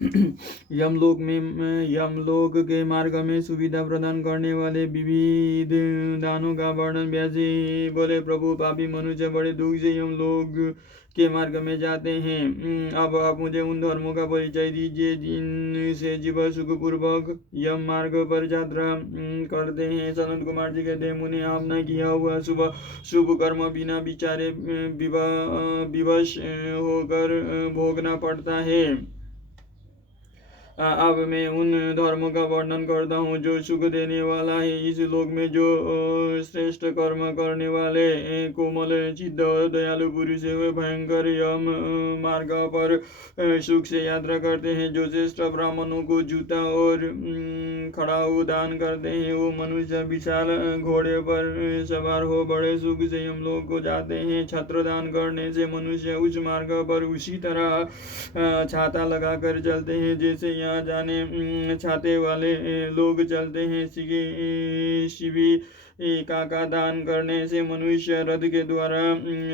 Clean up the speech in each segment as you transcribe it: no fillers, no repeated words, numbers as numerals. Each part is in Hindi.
यमलोक के मार्ग में सुविधा प्रदान करने वाले विविध दानों का वर्णन व्यास जी बोले, प्रभु पापी मनुष्य बड़े दुख से यमलोक के मार्ग में जाते हैं। अब आप मुझे उन धर्मों का परिचय दीजिए जिनसे जीव सुखपूर्वक यम मार्ग पर यात्रा करते हैं। सनत कुमार जी कहते हैं, मुने आपने किया हुआ शुभ कर्म बिना विचारे विवश होकर भोगना पड़ता है। अब मैं उन धर्मों का वर्णन करता हूँ जो सुख देने वाला है। इस लोक में जो श्रेष्ठ कर्म करने वाले कोमल चित्त दयालु पुरुष है, वे भयंकर यम मार्ग पर सुख से यात्रा करते हैं। जो श्रेष्ठ ब्राह्मणों को जूता और खड़ाऊ दान करते हैं, वो मनुष्य विशाल घोड़े पर सवार हो बड़े सुख से यमलोक को जाते हैं। छत्र दान करने से मनुष्य उस मार्ग पर उसी तरह छाता लगाकर चलते हैं जैसे यहाँ जाने छाते वाले लोग चलते हैं। शिवी का दान करने से मनुष्य रथ के द्वारा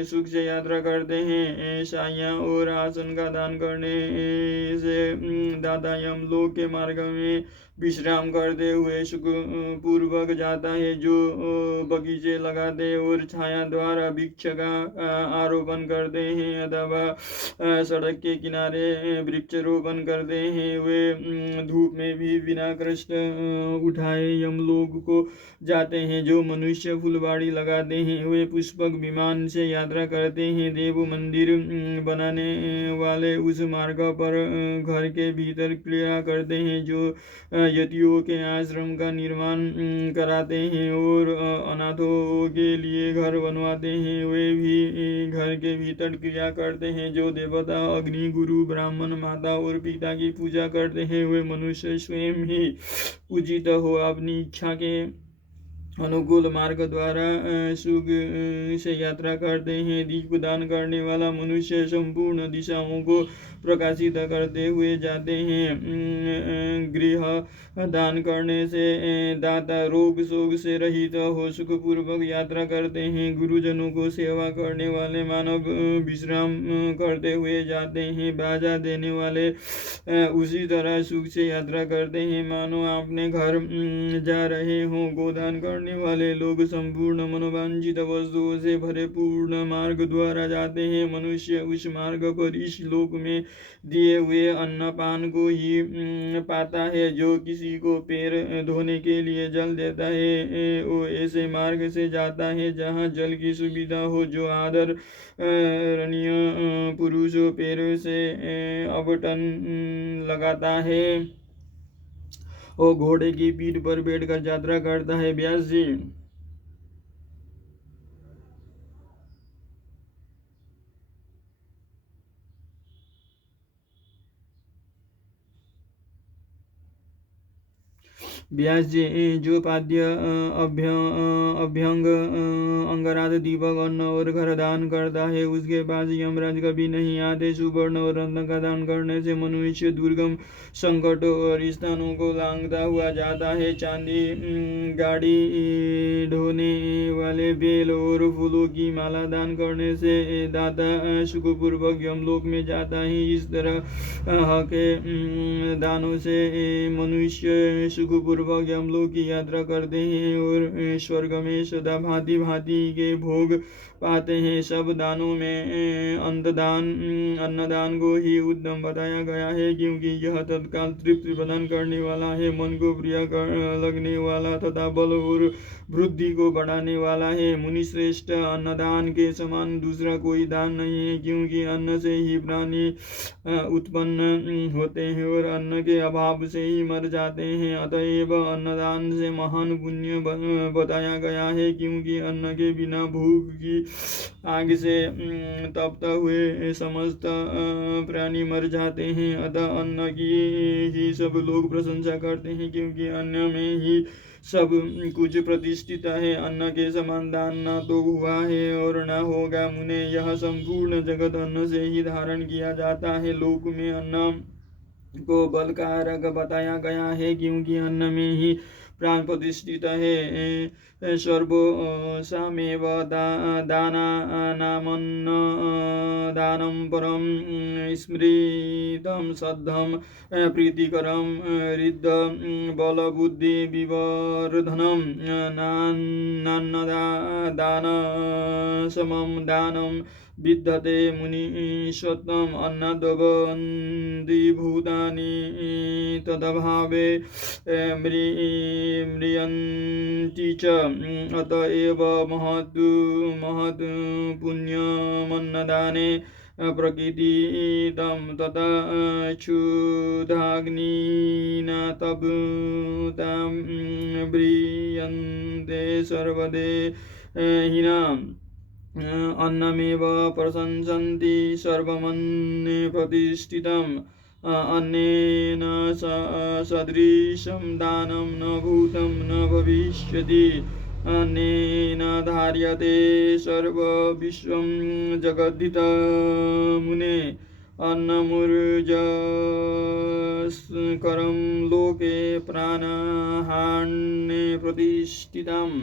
सुख से यात्रा करते हैं। साया और आसन का दान करने से दादा यमलोक के मार्ग में विश्राम करते हुए सुख पूर्वक जाता है। जो बगीचे लगाते और छाया द्वारा वृक्ष का आरोपण करते हैं अथवा सड़क के किनारे वृक्षारोपण करते हैं, वे धूप में भी बिना कष्ट उठाए यमलोक को जाते हैं। जो मनुष्य फुलवाड़ी लगाते हैं, वे पुष्पक विमान से यात्रा करते हैं। देव मंदिर बनाने वाले उस मार्ग पर घर के भीतर क्रिया करते हैं। जो यतियों के आश्रम का निर्माण कराते हैं और अनाथों के लिए घर बनवाते हैं, वे भी घर के भीतर क्रिया करते हैं। जो देवता अग्नि गुरु ब्राह्मण माता और पिता की पूजा करते हैं, वे मनुष्य स्वयं ही उचित हो अपनी इच्छा के अनुकूल मार्ग द्वारा सुख से यात्रा करते हैं। दीप दान करने वाला मनुष्य संपूर्ण दिशाओं को प्रकाशित करते हुए जाते हैं। गृह दान करने से दाता रोग शोक से रहित हो सुखपूर्वक यात्रा करते हैं। गुरुजनों को सेवा करने वाले मानव विश्राम करते हुए जाते हैं। बाजा देने वाले उसी तरह सुख से यात्रा करते हैं मानो अपने घर जा रहे हों। गोदान करने वाले लोग संपूर्ण मनोवांछित वस्तुओं से भरे पूर्ण मार्ग द्वारा जाते हैं। मनुष्य उस मार्ग पर इस लोक में दिए हुए अन्न पान को ही पाता है। जो किसी को पैर धोने के लिए जल देता है, वो ऐसे मार्ग से जाता है जहाँ जल की सुविधा हो। जो आदरणीय पुरुष पैरों से अबटन लगाता है, वो घोड़े की पीठ पर बैठकर यात्रा करता है। व्यास जी व्यास जी जो पाद्य अभ्यंग अंगराध दीपक अन्न और घर दान करता है, उसके पास यमराज कभी नहीं आते। सुवर्ण और रत्न का दान करने से मनुष्य दुर्गम संकटों और स्थानों को लांघता हुआ जाता है। चांदी गाड़ी ढोने वाले बेल और फूलों की माला दान करने से दाता सुखपूर्वक यमलोक में जाता है। इस तरह के दानों से मनुष्य सुखपूर्वक यमलोक की यात्रा करते हैं और स्वर्ग में सदा भांति भांति के भोग पाते हैं। सब दानों में अन्नदान को ही उत्तम बताया गया है, क्योंकि यह तत्काल तृप्ति प्रदान करने वाला है, मन को प्रिय लगने वाला तथा बल और वृद्धि को बढ़ाने वाला है। मुनि श्रेष्ठ अन्नदान के समान दूसरा कोई दान नहीं है, क्योंकि अन्न से ही प्राणी उत्पन्न होते हैं और अन्न के अभाव से ही मर जाते हैं। अतएव अन्नदान से महान पुण्य बताया गया है, क्योंकि अन्न के बिना भूख की आग से तप्त हुए समस्त प्राणी मर जाते हैं। अतः अन्न की ही सब लोग प्रशंसा करते हैं, क्योंकि अन्न में ही सब कुछ प्रतिष्ठित है। अन्न के समान दान न तो हुआ है और न होगा। मुने यह संपूर्ण जगत अन्न से ही धारण किया जाता है। लोक में अन्न को बल कारक बताया गया है, क्योंकि अन्न में ही प्राण प्रतिष्ठित है। सर्वोसामेव दानानामन्न दानं परं स्मृतं सद्धं प्रीतिकरं हृद बलबुद्धि विवर्धनं नान्नदान समं दानं विद्यते मुनिषत्वम् अन्नाद्वन्दी भूतानि तदभावे म्रियन्ति च अत एव महत् पुण्यमन्नदाने प्रकृतितं तथा क्षुधाग्निना तप्तां म्रियन्ते सर्वदेहिनाम् अन्नमेव प्रशंसन्ति सर्वमन्ये प्रतिष्ठितम् अन्नेन सदृशं दानं न भूतं न भविष्यति अन्नेन धार्यते सर्वविश्वं जगद्धितमुने अन्नमूर्जस्करं लोके प्राणाहान्ये प्रतिष्ठितम्।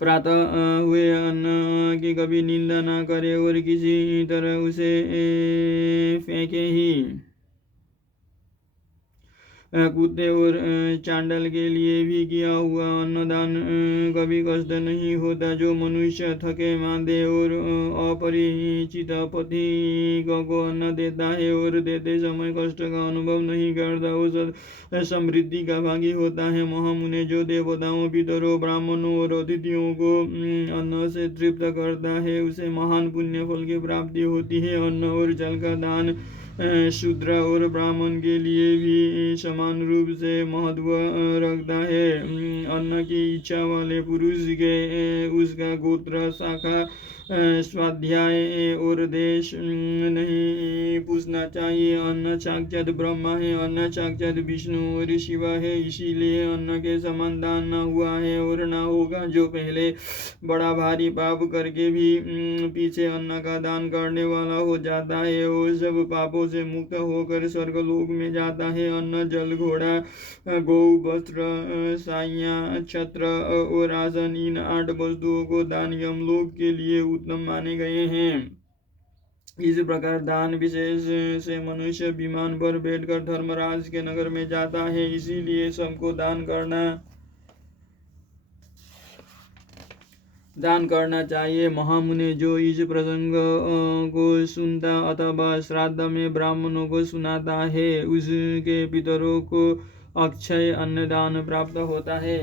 प्रातः हुए अन्न की कभी निंदा ना करे और किसी तरह उसे फेंके ही। कुत्ते और चांडाल के लिए भी किया हुआ अन्नदान कभी कष्ट नहीं होता। जो मनुष्य थके मांदे और अपरिचित पथिक को अन्न देता है और देते समय कष्ट का अनुभव नहीं करता, वो समृद्धि का भागी होता है। महामुने जो देवताओं, पितरों, ब्राह्मणों और अतिथियों को अन्न से तृप्त करता है उसे महान पुण्य फल की प्राप्ति होती है। अन्न और जल का दान शूद्र और ब्राह्मण के लिए भी समान रूप से महत्व रखता है। अन्न की इच्छा वाले पुरुष के उसका गोत्र, शाखा, स्वाध्याय और देश नहीं पूछना चाहिए। अन्न साक्षात ब्रह्मा है, अन्न साक्षात विष्णु और शिव है, इसीलिए अन्न के समान दान न हुआ है और न होगा। जो पहले बड़ा भारी पाप करके भी पीछे अन्न का दान करने वाला हो जाता है वो सब पापों से मुक्त होकर स्वर्गलोक में जाता है। अन्न, जल, घोड़ा, गौ, वस्त्र, साया, छत्र और आसन, इन 8 वस्तुओं को दान यमलोक के लिए उत्तम माने गए हैं। इस प्रकार दान विशेष से मनुष्य विमान पर बैठकर धर्मराज के नगर में जाता है। इसीलिए सबको दान करना चाहिए। महामुने जो इस प्रसंग को सुनता अथवा श्राद्ध में ब्राह्मणों को सुनाता है उसके पितरों को अक्षय अन्नदान प्राप्त होता है।